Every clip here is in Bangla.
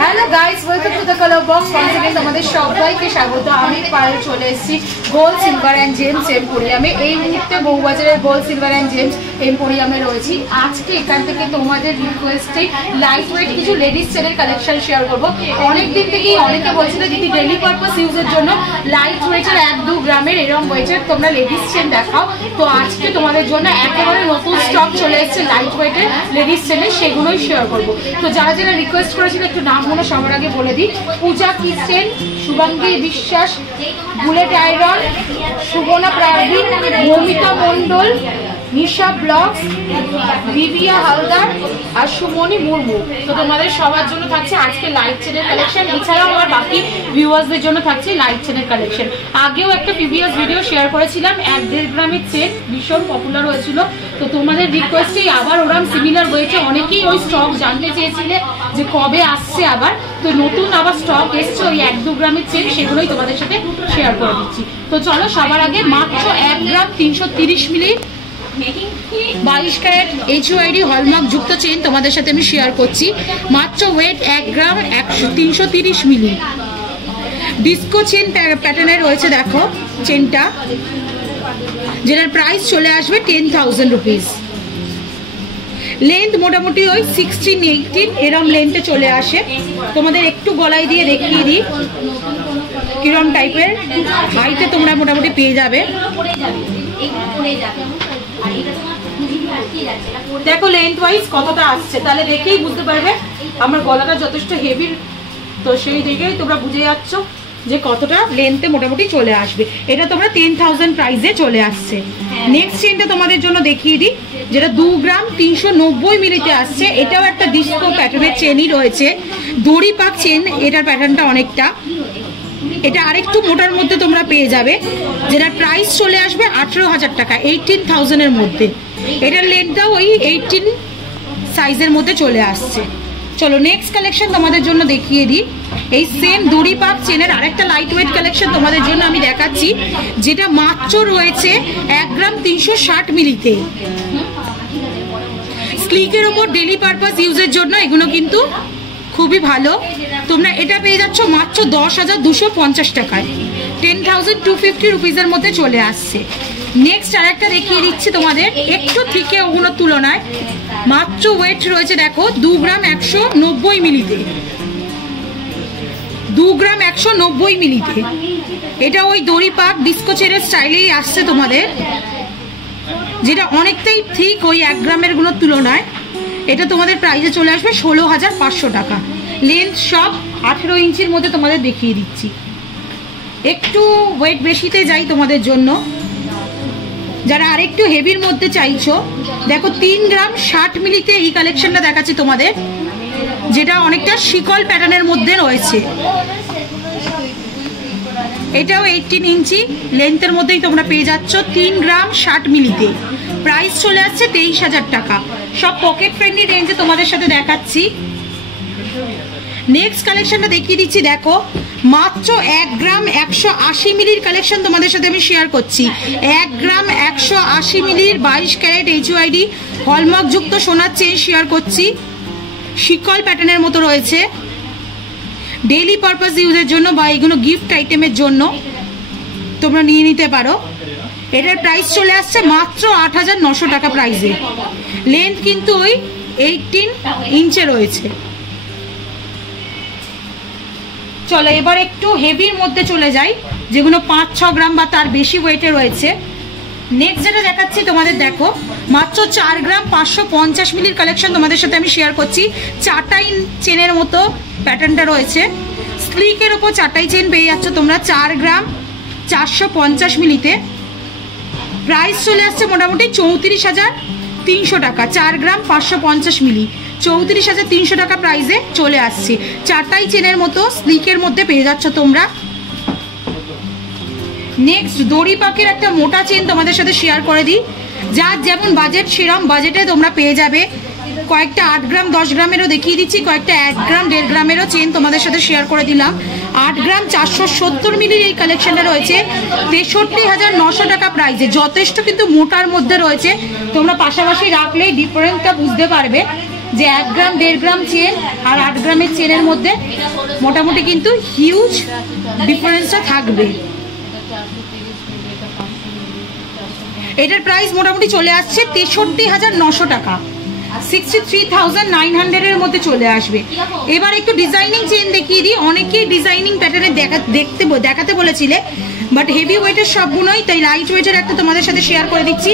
Hello guys, welcome to the colour box. Once again তোমাদের সবাইকে স্বাগত। আমি পায়েল চলে এসেছি গোল্ড সিলভার অ্যান্ড জেমস এম্পোরিয়ামে। এই মুহূর্তে বউবাজারের গোল্ড সিলভার অ্যান্ড জেমস এম্পোরিয়ামে রয়েছি। আজকে এখান থেকে তোমাদের রিকোয়েস্টে লাইট ওয়েট কিছু লেডিস চেনের কালেকশন শেয়ার করবো। অনেকদিন থেকেই অনেকে বলছিল দিদি ডেলি পারপাস ইউজের জন্য লাইট ওয়েটের 1-2 গ্রামের এরকম ওয়েটের তোমরা লেডিস চেন দেখাও। তো আজকে তোমাদের জন্য একেবারে নতুন স্টক চলে এসেছে লাইট ওয়েটের লেডিস চেনের, সেগুলোই শেয়ার করবো। তো যারা যারা রিকোয়েস্ট করেছিল একটু নামগুলো সবার আগে বলে দিই। পূজা কিচেন, শুভাঙ্গী বিশ্বাস, বুলেট আয়রন, সুবনা প্রার্থী, মৌমিতা মণ্ডল, নিশা ব্লগস, দিবিয়া হালদার আর সুমনি মুর্মু। তো তোমাদের সবার জন্য থাকছে আজকে লাইট চেনের কালেকশন। এছাড়াও আমার বাকি ভিউয়ার্সদের জন্য থাকছে লাইট চেনের কালেকশন। আগেও একটা প্রিভিয়াস ভিডিও শেয়ার করেছিলাম 1-1.5 গ্রামের চেন, ভীষণ পপুলার হয়েছিল। তো তোমাদের রিকোয়েস্টেই আবার ওরকম সিমিলার হয়েছে। অনেকেই ওই স্টক জানতে চেয়েছিলে যে কবে আসছে আবার। তো নতুন আবার স্টক এসছে ওই 1-2 গ্রামের চেন, সেগুলোই তোমাদের সাথে শেয়ার করে দিচ্ছি। তো চলো সবার আগে মাত্র 1 গ্রাম 330 মিলি 22 ক্যারেট HUID হলমার্ক যুক্ত চেন তোমাদের সাথে আমি শেয়ার করছি। মাত্র ওয়েট 1 গ্রাম 330 মিলি। ডিস্কো চেন প্যাটার্নের রয়েছে, দেখো চেনটা, যেটার প্রাইস চলে আসবে 10,000 রুপিস। লেন্থ মোটামুটি ওই 16-18 এরম লেন্থে চলে আসে। তোমাদের একটু গলায় দিয়ে দেখিয়ে দিই কিরম টাইপের হাইটে তোমরা মোটামুটি পেয়ে যাবে। দেখো লেন্থ ওয়াইজ কতটা আসছে, তাহলে দেখেই বুঝতে পারবে আমার গলাটা যথেষ্ট হেভি। তো সেই দিকেই তোমরা বুঝে যাচ্ছ যে কতটা লেন্থে মোটামুটি চলে আসবে। এটা তোমরা 10,000 প্রাইসে চলে আসছে। নেক্সট চেনটা তোমাদের জন্য দেখিয়ে দিই, যেটা 2 গ্রাম 390 মিলিতে আসছে। এটাও একটা ডিস্কো প্যাটার্নের চেনই রয়েছে, দড়ি পাক চেন। এটার প্যাটার্নটা অনেকটা, এটা আরেকটু মোটার মধ্যে তোমরা পেয়ে যাবে, যেটার প্রাইস চলে আসবে 18,000 টাকা, 18,000 এর মধ্যে। এটার লেন্থটাও ওই 18 সাইজের মধ্যে চলে আসছে। চলো নেক্সট কালেকশন তোমাদের জন্য দেখিয়ে দিই। এই সেম দড়ি পাক চেনের আরেকটা লাইট ওয়েট কালেকশন তোমাদের জন্য আমি দেখাচ্ছি, যেটা মাত্র রয়েছে 1 গ্রাম 360 মিলিতে। স্লিকের ওপর ডেলি পারপাস ইউজের জন্য এগুলো কিন্তু খুবই ভালো। তোমরা এটা পেয়ে যাচ্ছ মাত্র 10,250 টাকায়, 10,250 রুপিসের মধ্যে চলে আসছে। নেক্সট আর একটা দেখিয়ে দিচ্ছি তোমাদের, একটু ঠিকই ওগুলোর তুলনায়। মাত্র ওয়েট রয়েছে দেখো 2 গ্রাম 190 মিলিতে, 2 গ্রাম 190 মিলিতে। এটা ওই দড়ি পাক ডিস্কো চেনের স্টাইলেই আসছে তোমাদের, যেটা অনেকটাই ঠিক ওই 1 গ্রামের গুলোর তুলনায়। এটা তোমাদের প্রাইসে চলে আসবে 16,500 টাকা। লেন্থ সব 18 ইঞ্চির মধ্যে তোমাদের দেখিয়ে দিচ্ছি। একটু ওয়েট বেশিতে যাই তোমাদের জন্য, যারা আরেকটু হেভির মধ্যে চাইছো, দেখো 3 গ্রাম 60 মিলিতে এই কালেকশনটা দেখাচ্ছি তোমাদের, যেটা অনেকটা শিকল প্যাটার্নের মধ্যে রয়েছে। এটাও 18 ইঞ্চি লেন্থের মধ্যেই তোমরা পেয়ে যাচ্ছ 3 গ্রাম 60 মিলিতে। প্রাইস চলে আসছে 23,000 টাকা। সব পকেট ফ্রেন্ডলি রেঞ্জে তোমাদের সাথে দেখাচ্ছি। নেক্সট কালেকশনটা দেখিয়ে দিচ্ছি, দেখো মাত্র 1 গ্রাম 180 মিলির কালেকশন তোমাদের সাথে আমি শেয়ার করছি। 1 গ্রাম 180 মিলির 22 ক্যারেট HUID হলমার্ক যুক্ত সোনার চেন শেয়ার করছি। শিকল প্যাটার্নের মতো রয়েছে, ডেইলি পারপাস ইউজের জন্য বা এগুলো গিফট আইটেমের জন্য তোমরা নিয়ে নিতে পারো। এটার প্রাইস চলে আসছে মাত্র 8,900 টাকা প্রাইসে। লেন্থ কিন্তু ওই 18 ইঞ্চে রয়েছে। চলো এবার একটু হেভির মধ্যে চলে যাই, যেগুলো 5-6 গ্রাম বা তার বেশি ওয়েটে রয়েছে। নেক্সট যেটা দেখাচ্ছি তোমাদের, দেখো মাত্র 4 গ্রাম 550 মিলির কালেকশন তোমাদের সাথে আমি শেয়ার করছি। চাটাই চেনের মতো প্যাটার্নটা রয়েছে, স্লিকের ওপর চাটাই চেন পেয়ে যাচ্ছ তোমরা 4 গ্রাম 450 মিলিতে। প্রাইস চলে আসছে মোটামুটি 34,300 টাকা। 4 গ্রাম 550 মিলি 34,300 টাকা প্রাইসে চলে আসছে। চাটাই চেনের মতো স্লিকের মধ্যে পেয়ে যাচ্ছ তোমরা। নেক্সট দড়ি পাকের একটা মোটা চেন তোমাদের সাথে শেয়ার করে দিই, যার যেমন বাজেট সেরম বাজেটে তোমরা পেয়ে যাবে। কয়েকটা 8 গ্রাম 10 গ্রামেরও দেখিয়ে দিচ্ছি, কয়েকটা 1 গ্রাম 1.5 গ্রামেরও চেন তোমাদের সাথে শেয়ার করে দিলাম। 8 গ্রাম 470 মিলির এই কালেকশনটা রয়েছে 63,900 টাকা প্রাইসে। যথেষ্ট কিন্তু মোটার মধ্যে রয়েছে, তোমরা পাশাপাশি রাখলেই ডিফারেন্সটা বুঝতে পারবে যে 1 গ্রাম 1.5 গ্রাম চেন আর 8 গ্রামের চেনের মধ্যে মোটামুটি কিন্তু হিউজ ডিফারেন্সটা থাকবে। এটার প্রাইস মোটামুটি চলে আসছে 63,900 টাকা, 63,900 এর মধ্যে চলে আসবে। এবার একটু ডিজাইনিং চেন দেখিয়ে দিই। অনেকেই ডিজাইনিং প্যাটার্নে দেখাতে বলেছিলে, বাট হেভি ওয়েটের সবগুলোই, তাই লাইট ওয়েটের একটা তোমাদের সাথে শেয়ার করে দিচ্ছি।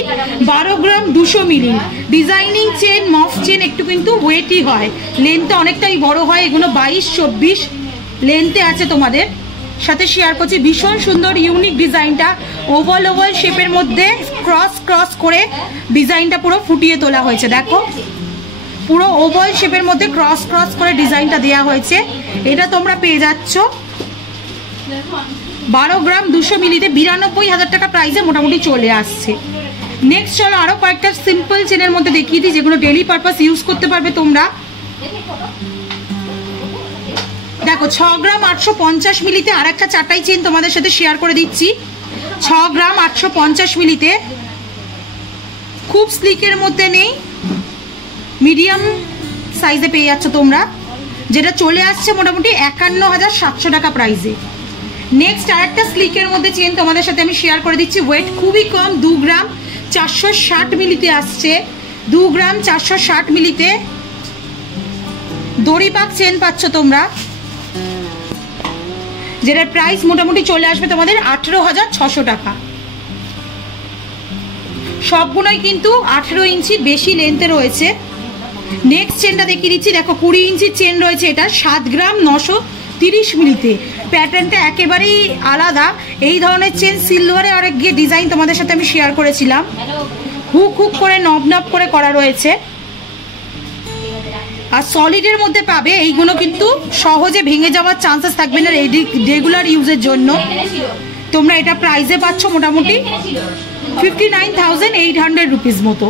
12 গ্রাম 200 মিলি ডিজাইনিং চেন, মফ চেন একটু কিন্তু ওয়েটই হয়, লেন্থটা অনেকটাই বড় হয়। এগুলো 22-24 লেন্থে আছে, তোমাদের সাথে শেয়ার করছি। ভীষণ সুন্দর ইউনিক ডিজাইনটা, ওভাল ওভাল শেপের মধ্যে ক্রস করে ডিজাইনটা পুরো ফুটিয়ে তোলা হয়েছে। দেখো পুরো ওভাল শেপের মধ্যে ক্রস করে ডিজাইনটা দেওয়া হয়েছে। এটা তোমরা পেয়ে যাচ্ছ 12 গ্রাম 200 মিলিতে 92,000 টাকা প্রাইসে মোটামুটি চলে আসছে। নেক্সট চলো আরো কয়েকটা সিম্পল চেনের মধ্যে দেখিয়ে দিই, যেগুলো ডেলি পারপাস ইউজ করতে পারবে তোমরা। দেখো 6 গ্রাম 850 মিলিতে আর একটা চারটাই চেন তোমাদের সাথে শেয়ার করে দিচ্ছি। 6 গ্রাম 850 মিলিতে, খুব স্লিকের মধ্যে নেই, মিডিয়াম সাইজে পেয়ে যাচ্ছ তোমরা, যেটা চলে আসছে মোটামুটি 51,700 টাকা প্রাইসে। নেক্সট আর একটা স্লিকের মধ্যে চেন তোমাদের সাথে আমি শেয়ার করে দিচ্ছি। ওয়েট খুবই কম, 2 গ্রাম 460 মিলিতে আসছে। 2 গ্রাম 460 মিলিতে দড়িপাক চেন পাচ্ছ তোমরা, যেটার প্রাইস মোটামুটি চলে আসবে তোমাদের 18,600 টাকা। সবগুলোই কিন্তু 18 ইঞ্চির বেশি লেন্থে রয়েছে। নেক্সট চেনটা দেখিয়ে দিচ্ছি। দেখো 20 ইঞ্চির চেন রয়েছে, এটা 7 গ্রাম 930 মিলিতে। প্যাটার্নটা একেবারেই আলাদা। এই ধরনের চেন সিলভারে আরেক গিয়ে ডিজাইন তোমাদের সাথে আমি শেয়ার করেছিলাম, হুক করে নব করে করা রয়েছে। আর সলিডের মধ্যে পাবে, এইগুলো কিন্তু সহজে ভেঙে যাওয়ার চান্সেস থাকবে না রেগুলার ইউজের জন্য। তোমরা এটা প্রাইসে পাচ্ছ মোটামুটি 59,800 রুপিস মতো,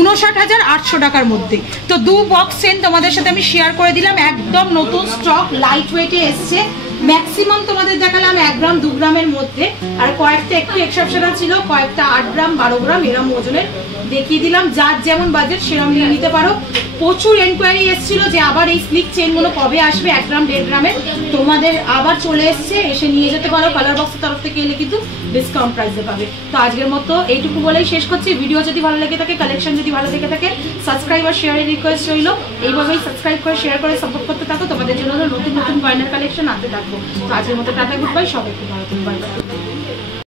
59,800 টাকার মধ্যে। তো 2 বক্স চেন তোমাদের সাথে আমি শেয়ার করে দিলাম, একদম নতুন স্টক, লাইট ওয়েটে এসছে। ম্যাক্সিমাম তোমাদের দেখালাম 1 গ্রাম 2 গ্রামের মধ্যে, আর কয়েকটা একটু এক্সেপশনাল ছিল, কয়েকটা 8 গ্রাম 12 গ্রাম এরম ওজনের দেখিয়ে দিলাম। যার যেমন বাজেট সেরকম নিয়ে নিতে পারো। প্রচুর এনকোয়ারি এসেছিল যে আবার এই স্লিক চেনগুলো কবে আসবে 1 গ্রাম 1.5 গ্রামের, তোমাদের আবার চলে এসছে, এসে নিয়ে যেতে পারো। কালার বক্সের তরফ থেকে এলে কিন্তু ডিসকাউন্ট প্রাইসে পাবে। তো আজকের মতো এইটুকু বলেই শেষ করছি। ভিডিও যদি ভালো লেগে থাকে, কালেকশন যদি ভালো লেগে থাকে, সাবস্ক্রাইব আর শেয়ারের রিকোয়েস্ট রইল। এইভাবেই সাবস্ক্রাইব করে শেয়ার করে সাপোর্ট করতে থাকো, তোমাদের জন্য নতুন নতুন গয়নার কালেকশন আনতে থাকবো। তো আজকের মতো টাটা, গুড বাই, সবাইকে ভালো থাকো, বাই বাই।